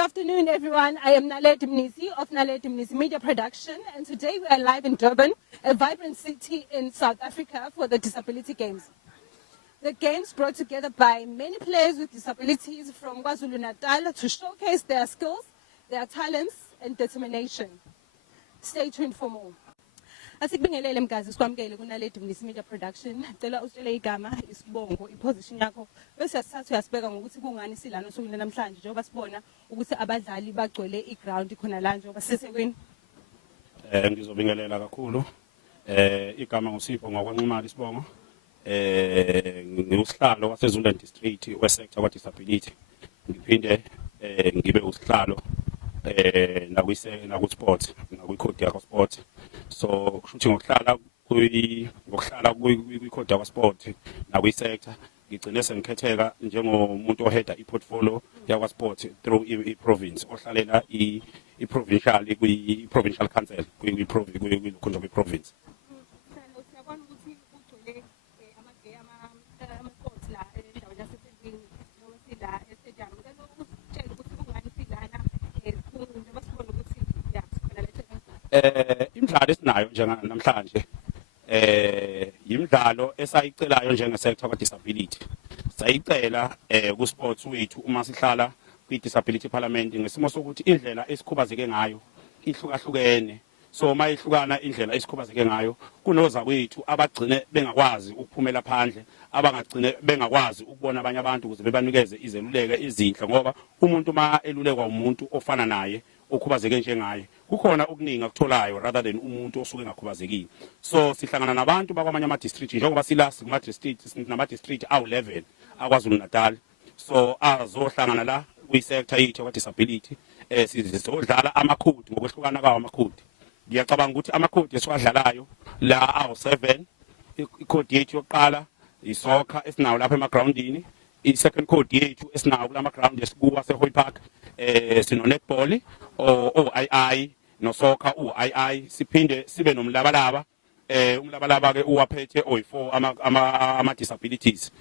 afternoon, everyone. I am Naledi Mnisi of Naledi Mnisi Media Production, and today we are live in Durban, a vibrant city in South Africa, for the Disability Games. The Games brought together by many players with disabilities from KwaZulu-Natal to showcase their skills, their talents, and determination. Stay tuned for more. Asikubingelele mgazi sikwamkele kuNaledi Mnisi Media Production. Cela utshele igama, isibongo, iposition yakho bese sisathu uyasibeka ngokuthi kungani silana osukwini namhlanje njengoba sibona ukuthi abadlali bagcwele iground khona la njengoba sisesekweni. Ngizobingelela kakhulu. Igama ngusipho ngokwanqumali isibongo. Ngiusihlalo waseZululand District wesector kwa disability. Ngiphinde ngibe usihlalo naku sport naku-code yakho sport. So kushuthi ngokuhlala kwi-code yakho sport naku-sector ngigcine sengikhetheka njengomuntu oheda i-portfolio yakwa sport through i-province ohlalela i-provincial kwi-provincial council kwi-province. Imidlalo esinayo namhlanje imidlalo esayicelayo njengesector kwa disability. Sayicela ku sports wethu uma sihlala kwi disability parliament ngesimo sokuthi indlela esikhubazeke ngayo ihlukahlukene. So mayihlukana indlela esikhubazeke ngayo kunoza kwethu abagcine bengakwazi ukuphumela phandle, abangagcine bengakwazi ukubona abanye abantu ukuze bebanikeze izeluleko ezinhle, ngoba umuntu ma elulekwa umuntu ofana naye okhubazeke njengaye kukhona okuningi akutholayo rather than umuntu osuke ngakhubazekile. So sihlangana nabantu bakwamanye ama district njengoba silasi kuma district nama district awu11 aKwaZulu-Natal. So azohlangana la kwi sector yethu kwa disability sizodlala amakhodi ngokwehlukana kwawo amakhodi. Ngiyacabanga ukuthi amakhodi esiwadlalayo la awu7, ikhodi yethu yokuqala isoccer esinawo lapha emagroundini, i-second code yethu esinawo kulama ground esikuwa seHoy Park, sino netball o-II no soccer u-II, siphinde sibe nomlabalaba, umlabalaba ke uwaphethe oyi4 ama disabilities,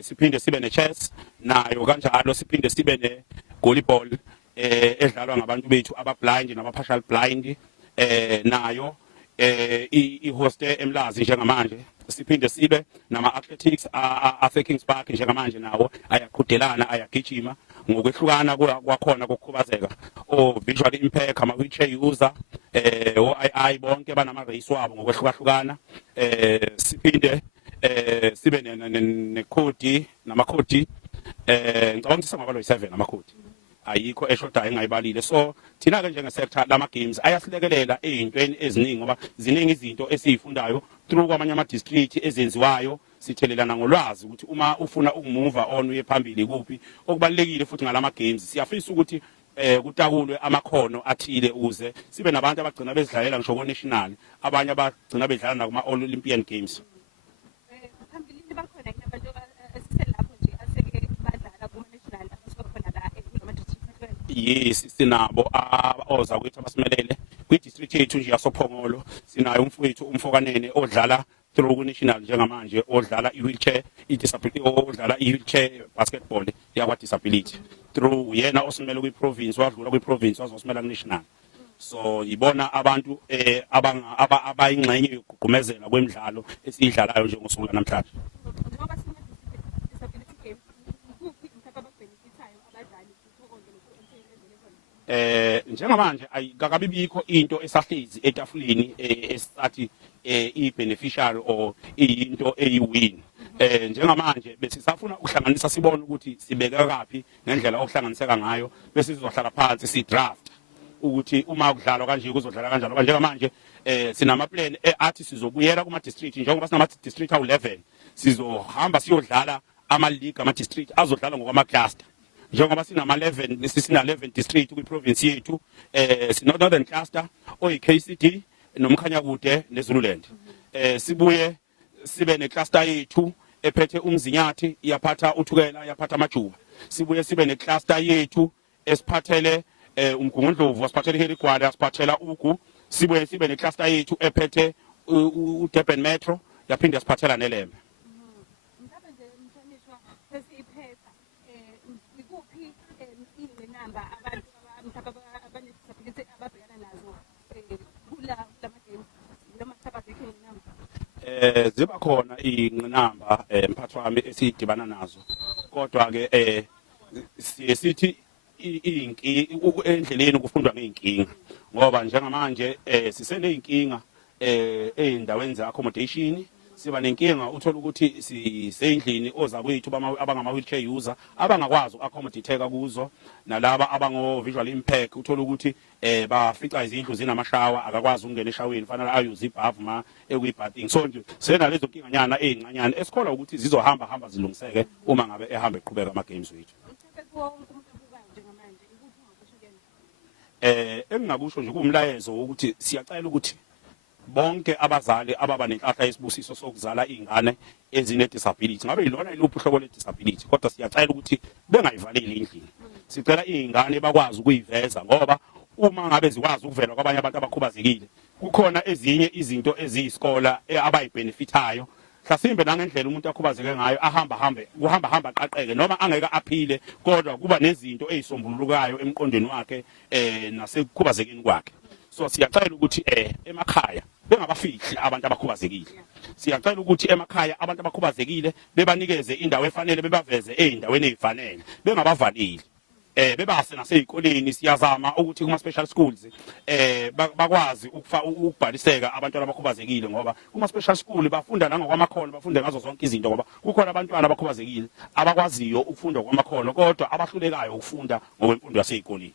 siphinde sibe ne-chess nayo kanjalo, siphinde sibe ne-volleyball edlalwa ngabantu bethu aba-blind naba-partial blind, nayo i-hoste eMlazi njengamanje, siphinde sibe nama-athletics ase-Kings Park njengamanje nawo ayaqhudelana ayagijima ngokwehlukana kwakhona kokukhubazeka, o-visual impact, ama-wheelchair user, o-II bonke banama-race wabo ngokwehlukahlukana. Siphinde sibe nekhodi namakhodi, ngicabanga ukuthi singaba lo-7 amakhodi, ayikho eshodayo engayibalile. So thina ke njengesector lama games ayasilekelela ezintweni eziningi ngoba ziningi izinto esizifundayo through kwamanye ama district ezenziwayo. Sithelelana ngolwazi ukuthi uma ufuna ukumove on uye phambili kuphi okubalekile, futhi ngalama games siyafisa ukuthi kutakulwe amakhono athile ukuze sibe nabantu abagcina bezidlalela ngisho national, abanye abagcina bedlala nakuma All Olympian Games. Phambili bakhona abantu lapho nje aseke badlala kuma national abasokhona la kuma district. Yes, sinabo oza kwethu abasimelele kwi district yethu nje yasophongolo. Sinayo umfowethu umfokanene odlala through ku national njengamanje, odlala i-wheelchair i-disability, odlala i-wheelchair basketball yakwa disability through yena osimele kwi province, wadlula kwi province wazosimela ku national. So ibona abantu abayingxenye yokugqumezela kwemidlalo esiyidlalayo njengosuku namhlanje. Njengamanje ayikakabibikho into esahlezi etafuleni esathi i-beneficial or into eyi-win. Njengamanje besisafuna ukuhlanganisa sibone ukuthi sibeka kapi ngendlela okuhlanganiseka ngayo, bese sizohlala phansi si-draft ukuthi uma kudlalwa kanje kuzodlala kanjalo. Njengamanje sinama plan athi sizobuyela kuma district njengoba sinama district awu11, sizohamba siyodlala ama league ama district azodlala ngokwama cluster. Njengoba sina 11 district kwi province yethu, sino Northern Cluster oyi-KCD nomkhanyakude neZululand. Sibuye sibe ne cluster yethu ephethe umzinyathi, iyaphatha uthukela, iyaphatha amajuba. Sibuye sibe ne cluster yethu esiphathele umgungundlovu, asiphathele iHerigwada, asiphathela ugu. Sibuye sibe ne cluster yethu ephethe uDurban Metro, yaphinde asiphathela neLembe. Ikuphi ingqinamba abantu ziba khona ingqinamba mphathi wami esidibana nazo kodwa ke sithi endleleni kufundwa ngeinkinga ngoba njengamanje siseneyinkinga eindaweni ze-accommodation siba nenkinga uthola ukuthi sisendlini ozakwethu abangama wheelchair user abangakwazi uku-accommodateka kuzo nalaba abango visual impact uthola ukuthi bafica izindlu zinamashawa akakwazi ukungena eshaweni fanele ayuze ibhavu ma ekuyibathing so nje senalezo nkinganyana ezincanyana esikholwa ukuthi zizohamba zilungiseke uma ngabe ehamba eqhubeka ama games wethu. Engingakusho nje kuumlayezo ukuthi siyacela ukuthi bonke abazali ababa nenhlahla yesibusiso sokuzala izingane ezine disability ngabe yilona iluphi uhlobo le disability kodwa siyacela ukuthi bengayivaleli endlini sicela izingane bakwazi ukuyiveza ngoba uma ngabe zikwazi ukuvela kwabanye abantu abakhubazekile kukhona ezinye izinto eziyiskola abayibenefitayo mhlasimbe nangendlela umuntu akhubazeke ngayo kuhamba aqaqeke noma angeke aphile kodwa kuba nezinto ezisombulukayo emqondweni wakhe nasekukhubazekeni kwakhe. So siyacela ukuthi emakhaya bengabafihli abantu abakhubazekile. Siyacela ukuthi emakhaya abantu abakhubazekile bebanikeze indawo efanele bebaveze ezindaweni ezifanele bengabavaleli. Bebase nasezikoleni siyazama ukuthi kuma special schools bakwazi ukubhaliseka abantwana abakhubazekile ngoba kuma special school bafunda nangokwamakhono bafunda ngazo zonke izinto ngoba kukhona abantwana abakhubazekile abakwaziyo ukufunda kwamakhono kodwa abahlulekayo ukufunda ngokwemfundo yasezikoleni.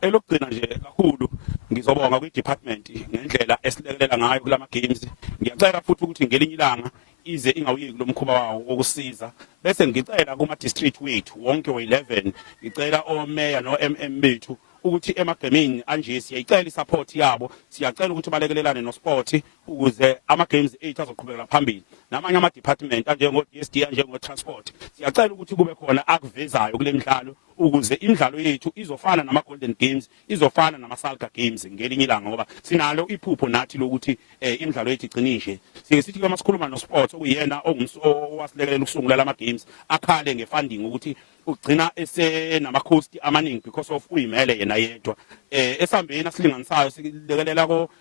Elokugcina nje kakhulu ngizobonga kwi-department ngendlela esilekelela ngayo kulama games. Ngiyacela futhi ukuthi ngelinye ilanga ize ingawuyeki lo mkhuba wawo wokusiza bese ngicela kuma district wethu wonke we11 ngicela omeya no MM bethu ukuthi emagemini anje siyayicela isupport yabo siyacela ukuthi balekelelane no sport ukuze ama games ethu azoqhubeka phambili namanye ama department anjengo DSD anjengo transport siyacela ukuthi kube khona akuvezayo kule midlalo ukuze imidlalo yethu izofana nama Golden Games izofana nama Salga Games ngelinye ilanga ngoba sinalo iphupho nathi lokuthi imidlalo yethu iqinishe sithi ke masikhuluma no sports okuyena owasilekelela ukusungula lama games akhale ngefunding ukuthi ugcina esenama cost amaningi because of uyimele yena yedwa esambeni asilinganisayo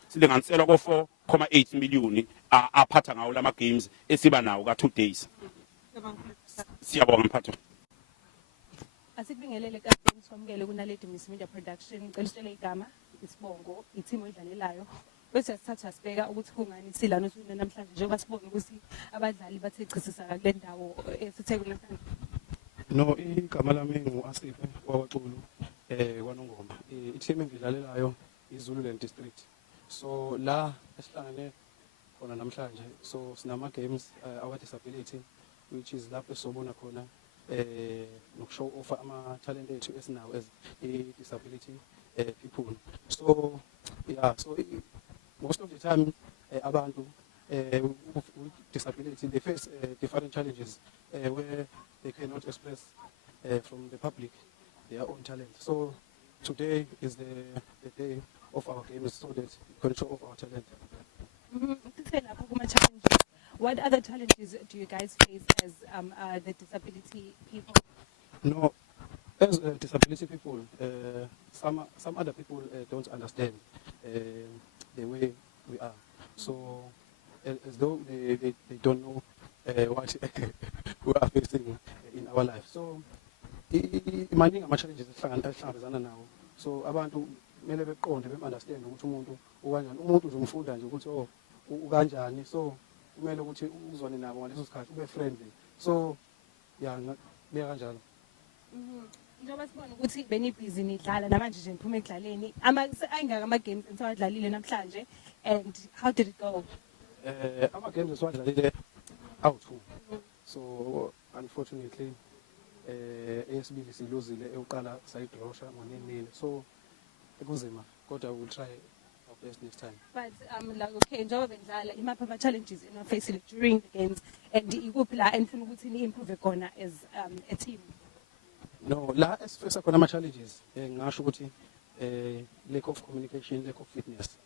silinganisela ko 4.8 million aphatha ngawo lama games esiba nawo ka 2 days. Siyabonga mphatho. Asikubingelele kakhulu somukele kunaledi Media Production ngicela usitshele igama isibongo i-team oyidlalelayo bese sithatha sibeka ukuthi kungani silana usuna namhlanje njengoba sibona ukuthi abadlali bathe cisisa kule ndawo esithe kunamhlanje. No, igama lami nguAsife kwaXulu kwaNongoma. I-team engidlalelayo iZululand District. So la esihlangane khona namhlanje so sinama games our disability which is lapho sobona khona nokushow off ama talent ethu esinawo as disability people. So yeah, so most of the time abantu with disability they face different challenges where they cannot express from the public their own talent. So today is the day of our games so that we can show off our talent. What other challenges do you guys face as the disability people? No, as disability people, some other people don't understand the way we are. So as though they don't know what we are facing in our life. So maningi ama challenges esihlangabezana nawo. So abantu mele beqonde understand ukuthi umuntu ukanjani. Umuntu uzomfunda nje ukuthi ukanjani. So kumele ukuthi uzwane nabo ngaleso sikhathi ube friendly. So yeah kuya kanjalo. Njengoba sibona ukuthi benibhizi nidlala namanje nje niphuma ekudlaleni ayingaka ama games eniwadlalile namhlanje and how did it go? Ama games esiwadlalile awu2. So unfortunately esibili silozile eyoqala sayidrosha ngo9-0 so ekuzima kodwa we will try our best next time. But like okay njengoba bendlala imaphi ama challenges eno facing during the games and ikuphi la enifuna ukuthi ni improve khona as a team? No, la esifisa khona ama challenges ngisho ukuthi lack of communication, lack of fitness.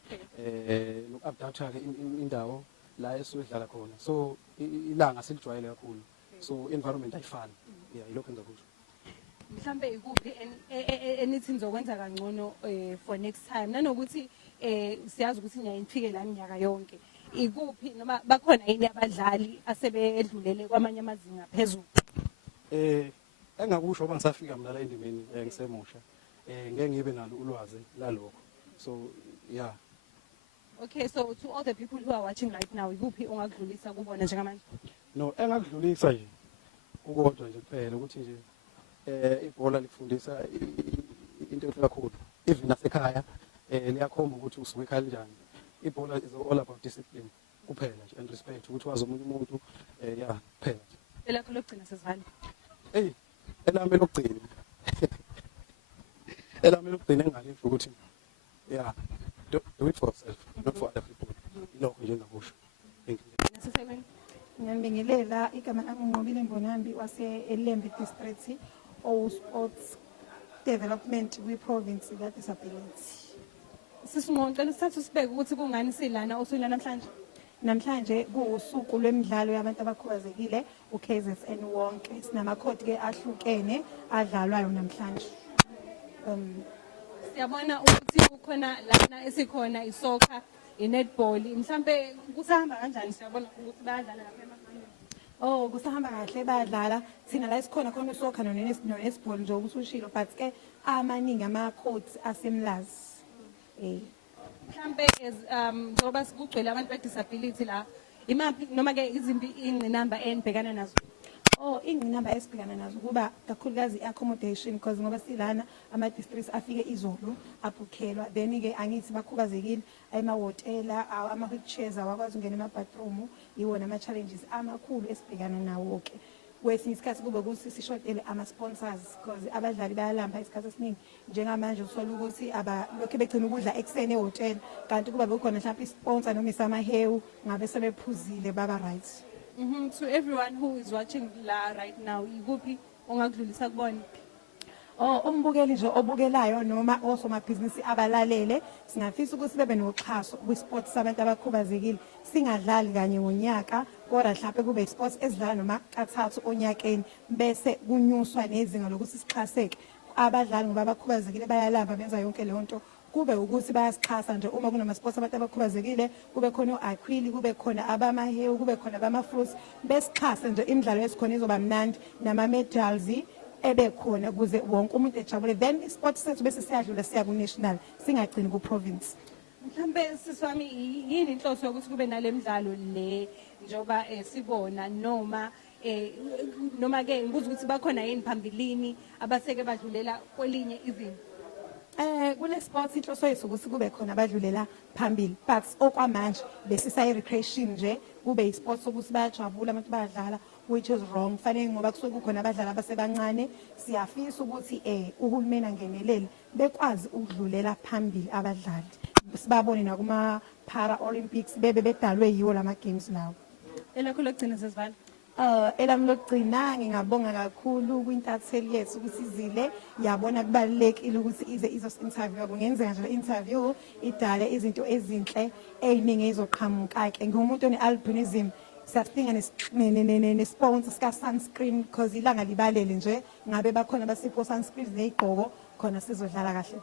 Nokuadapta ke indawo la esiyodlala khona. So ilanga silijwayele kakhulu. So environment ayifani. Yeah, ilokho engakusho. Mhlambe ikuphi enithi nizokwenza kangcono for next time nanokuthi siyazi ukuthi niyayifike la iminyaka yonke ikuphi noma bakhona yini abadlali asebedlulele kwamanye amazinga phezulu? Engakusho ngoba ngisafika mina la endimeni ngisemusha ngeke ngibe nalo ulwazi lalokho. So yeah. Okay, so to all the people who are watching right now, ikuphi ongakudlulisa kubona njengamanje? No, engakudlulisa nje ukodwa nje kuphela ukuthi nje ibhola likufundisa into enhle kakhulu. Even nasekhaya liyakhomba ukuthi usuke kanjani. Ibhola is all about discipline kuphela nje and respect ukuthi wazi umuntu umuntu yeah kuphela. Elakho lokugcina sesivale. Elami lokugcina. Elami lokugcina engalisho ukuthi yeah do it for yourself, not for other people. Lokho nje engakusho. Thank you. Nasisebenza. Ngiyabingelela igama lami Nqobile Mbonambi wase-Lembe District Sports Development kwi-province ka-Disability. Sisinqo ngicela sithathe sibeke ukuthi kungani silana osukwini namhlanje. Namhlanje kuwusuku lwemidlalo yabantu abakhubazekile u-KZN wonke. Sinamakhodi ke ahlukene adlalwayo namhlanje. Siyabona ukuthi kukhona lana esikhona isoccer, i-netball, mhlambe kusahamba kanjani siyabona ukuthi bayadlala lapha emakhaya. Kusahamba kahle bayadlala. Thina la isikhona khona usoccer no-netball nje ukuthi ushilo but ke amaningi ama-codes asemlazi. Mhlambe njengoba sikugcwele abantu be-disability la, imaphi noma ke izimbi ingqinamba enibhekana nazo? Ingqinamba esibhekana nazo kuba kakhulukazi i-accommodation because ngoba silana ama-districts afike izolo abhukhelwa then ke angithi bakhubazekile emahhotela ama-wheelchairs awakwazi ukungena ema-bathroom. Iwona ama-challenges amakhulu esibhekana nawo ke. Kwesinye isikhathi kube ukuthi sishotele ama-sponsors because abadlali bayalamba isikhathi esiningi njengamanje usola ukuthi lokhu begcina ukudla ekuseni ehhotela kanti kuba bekhona mhlawumbe isponsor noma isamahewu ngabe sebephuzile baba right. To everyone who is watching la right now, ikuphi ongakudlulisa kubona? Umbukeli nje obukelayo noma osomabhizinisi abalalele singafisa ukuthi bebe noxhaso kwi-sports sabantu abakhubazekile. Singadlali kanye ngonyaka kodwa mhlawumbe kube i-sports ezidlala noma kathathu onyakeni bese kunyuswa nezinga lokuthi sixhaseke. Abadlali ngoba abakhubazekile bayalamba benza yonke leyo nto. Kube ukuthi bayasixhasa nje uma kunama-sports abantu abakhubazekile kube khona o-acrylic kube khona abamahewu kube khona abama-fruits besixhase nje imidlalo esikhona izoba mnandi nama-medals ebekhona ukuze wonke umuntu ejabule then i-sport sethu bese siyadlula siya ku-national singagcini ku-province. Mhlambe siswami yini inhloso yokuthi kube nale midlalo le njoba sibona noma ke ngibuza ukuthi bakhona yini phambilini abaseke badlulela kwelinye izinto? Kule sports inhloso yethu ukuthi kube khona abadlulela phambili but okwamanje besisayi-recreation nje kube i-sports ukuthi bayajabula abantu bayadlala which is wrong. Fanele ngoba kusuke kukhona abadlali abasebancane siyafisa ukuthi uhulumeni angenelele bekwazi ukudlulela phambili abadlali sibabone nakuma-para Olympics bebe bedalwe yiwo lama-games lawo. Elakho lokugcina sesivala. Elami lokugcina ngingabonga kakhulu kwintatheli yethu ukuthi izile yabona kubalulekile ukuthi ize izosi-interview. Kungenzeka nje le-interview idale izinto ezinhle ey'ningi ezizoqhamuka-ke. Ngumuntu one-albinism siyasidinga ne-sponsor sika-sunscreen because ilanga libalele nje ngabe bakhona abasipho sunscreen ney'gqoko khona sizodlala kahle.